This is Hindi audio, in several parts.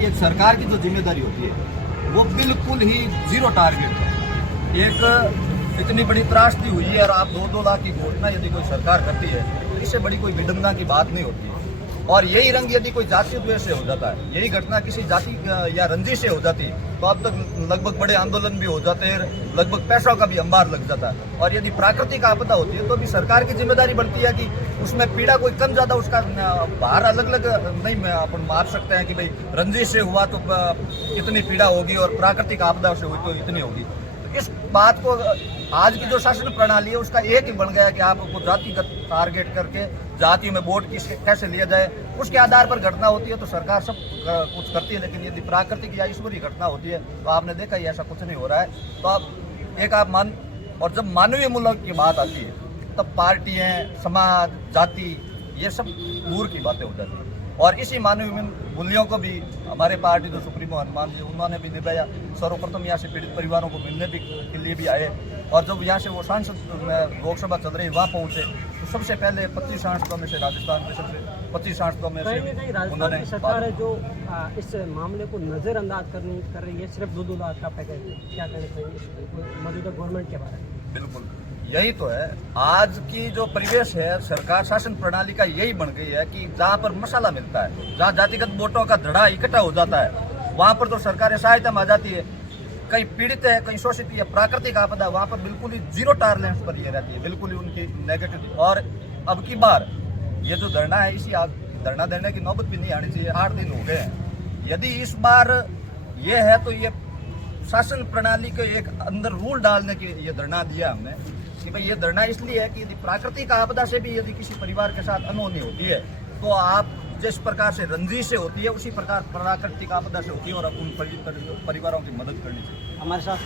एक सरकार की जो जिम्मेदारी होती है वो बिल्कुल ही जीरो टारगेट है। एक इतनी बड़ी त्रासदी हुई है और आप 2-2 लाख की घोषणा यदि कोई सरकार करती है तो इससे बड़ी कोई विडंबना की बात नहीं होती। और यही रंग यदि कोई जातीय द्वेष से हो जाता है, यही घटना किसी जाति या रंजिश से हो जाती तो अब तक लगभग बड़े आंदोलन भी हो जाते हैं, लगभग पैसों का भी अंबार लग जाता है। और यदि प्राकृतिक आपदा होती है तो भी सरकार की जिम्मेदारी बनती है कि उसमें पीड़ा कोई कम ज्यादा उसका भार अलग अलग नहीं अपन मार सकते हैं कि भाई रंजिश से हुआ तो इतनी पीड़ा होगी और प्राकृतिक आपदा से हुई तो इतनी होगी। तो इस बात को आज की जो शासन प्रणाली है उसका एक ही बन गया कि आपको जातिगत टारगेट करके जाति में वोट कैसे लिया जाए उसके आधार पर घटना होती है तो सरकार सब कुछ करती है। लेकिन यदि प्राकृतिक या ईश्वरीय घटना होती है तो आपने देखा ही ऐसा कुछ नहीं हो रहा है। तो आप और जब मानवीय मूल्यों की बात आती है तब पार्टियां, समाज, जाति ये सब दूर की बातें हो जाती है। और इसी मानवीय मूल्यों को भी हमारे पार्टी जो सुप्रीमो हनुमान जी उन्होंने भी निभाया। सर्वप्रथम यहाँ से पीड़ित परिवारों को मिलने के लिए भी आए और जब यहाँ से वो सांसद लोकसभा चल रही वहाँ पहुँचे तो सबसे पहले 25 सांसदों में से राजस्थान में सबसे 25 सांसदों में से उन्होंने सरकार है जो इस मामले को नजरअंदाज कर रही है, सिर्फ 2-2 लाख का पैकेज क्या कहना चाहिए मौजूदा गवर्नमेंट के बारे में? बिल्कुल यही तो है आज की जो परिवेश है, सरकार शासन प्रणाली का यही बन गई है कि जहाँ पर मसाला मिलता है, जहाँ जातिगत वोटों का धड़ा इकट्ठा हो जाता है वहाँ पर तो सरकारें सहायता में आ जाती है। कहीं पीड़ित है, कहीं शोषित है, प्राकृतिक आपदा वहाँ पर बिल्कुल ही जीरो टॉलरेंस पर ये रहती है, बिल्कुल ही उनकी नेगेटिव। और अब की बार ये जो धरना है इसी धरना देने की नौबत भी नहीं आनी चाहिए। 8 दिन हो गए हैं। यदि इस बार ये है तो ये शासन प्रणाली के एक अंदर रूल डालने की ये धरना दिया हमने कि भाई ये धरना इसलिए है कि यदि प्राकृतिक आपदा से भी यदि किसी परिवार के साथ अनहोनी होती है तो आप जिस प्रकार से रंजिश से होती है उसी प्रकार प्राकृतिक आपदा से होती है और अब उन परिवारों की मदद करनी चाहिए। हमारे साथ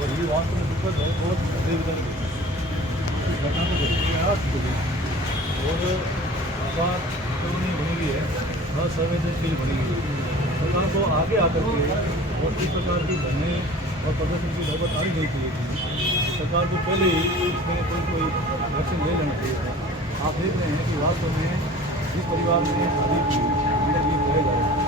और ये वास्तव में दुखद है, बहुत बेविधन घटना को देखते हैं और बात तो नहीं बनी हुई है, असंवेदनशील बनी हुई है। सरकार को आगे आकर के और इस प्रकार की धरने और प्रदर्शन की नौबत आनी नहीं चाहिए थी। सरकार को पहले ही इसमें कोई एक्शन ले लेना चाहिए था। आप देख रहे हैं कि वास्तव में जिस परिवार में अभी पीड़ित जा रहे हैं